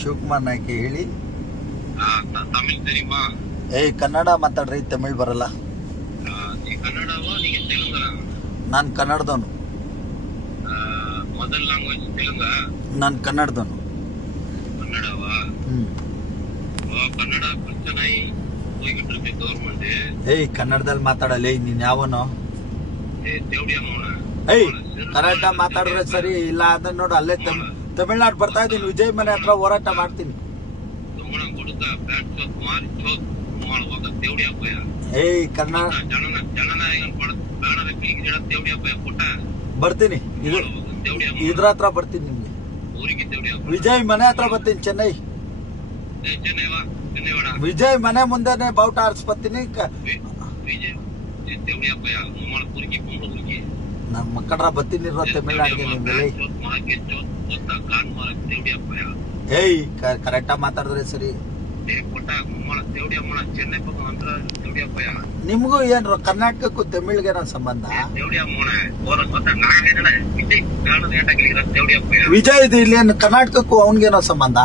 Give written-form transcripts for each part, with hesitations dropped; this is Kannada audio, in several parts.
ಶಿವಕುಮಾರ್ ನಾಯ್ಕ ಹೇಳಿ. ತಮಿಳ್ தெரியுமா? ಕನ್ನಡ ಮಾತಾಡ್ರಿ, ತಮಿಳ್ ಬರಲ್ಲ. ನೀ ಕನ್ನಡವಾ ನೀಗೆ ತೆಲುಗಾ? ನಾನು ಕನ್ನಡದವನು. Mother language ತೆಲುಗಾ? ನಾನು ಕನ್ನಡದವನು. ಕನ್ನಡವಾ? ಕನ್ನಡ ಚೆನ್ನಾಗಿ ಹೋಗಿಟ್ಟು ಇருக்கு ಗವರ್ಮೆಂಟ್. ಕನ್ನಡದಲ್ಲಿ ಮಾತಾಡಲ್ಲ. ನೀನ್ ಯಾವನು? ದೇವಡಿಯ ಮೌನ. ಕನ್ನಡ ಮಾತಾಡಿದ್ರೆ ಸರಿ, ಇಲ್ಲ ಅಂದ್ರೆ ನೋಡು ಅಲ್ಲೇ ತಮಿಳ್ನಾಡು ಬರ್ತಾ ಇದ್ದೀನಿ, ವಿಜಯ್ ಮನೆ ಹತ್ರ ಹೋರಾಟ ಮಾಡ್ತೀನಿ. ಕನ್ನಡ ಬರ್ತೀನಿ, ಇದ್ರ ಹತ್ರ ಬರ್ತೀನಿ, ನಿಮ್ಗೆ ವಿಜಯ್ ಮನೆ ಹತ್ರ ಬರ್ತೀನಿ. ಚೆನ್ನೈ ವಿಜಯ್ ಮನೆ ಮುಂದೆನೆ ಬಾವುಟ ಹಾರಿಸ್ಬರ್ತೀನಿ. ನಮ್ಮ ಮಕ್ಕಳ ಬರ್ತೀನಿ ತಮಿಳ್ನಾಡಿಗೆ. ನಿಮ್ಗೆ ಕರೆಕ್ಟಾಗಿ ಮಾತಾಡಿದ್ರೆ ಸರಿ. ನಿಮ್ಗೂ ಏನ್ರ ಕರ್ನಾಟಕಕ್ಕೂ ತಮಿಳ್ಗೇನ ಸಂಬಂಧ? ವಿಜಯ್ ಇಲ್ಲಿ ಕರ್ನಾಟಕಕ್ಕೂ ಅವನ್ಗೇನೋ ಸಂಬಂಧ?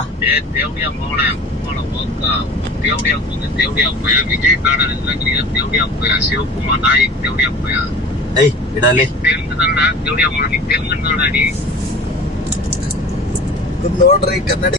ಶಿವಕುಮಾರ್ ನಾಯ್ಕ್ ಇಡಲಿ ನೋಡ್ರಿ ಕನ್ನಡ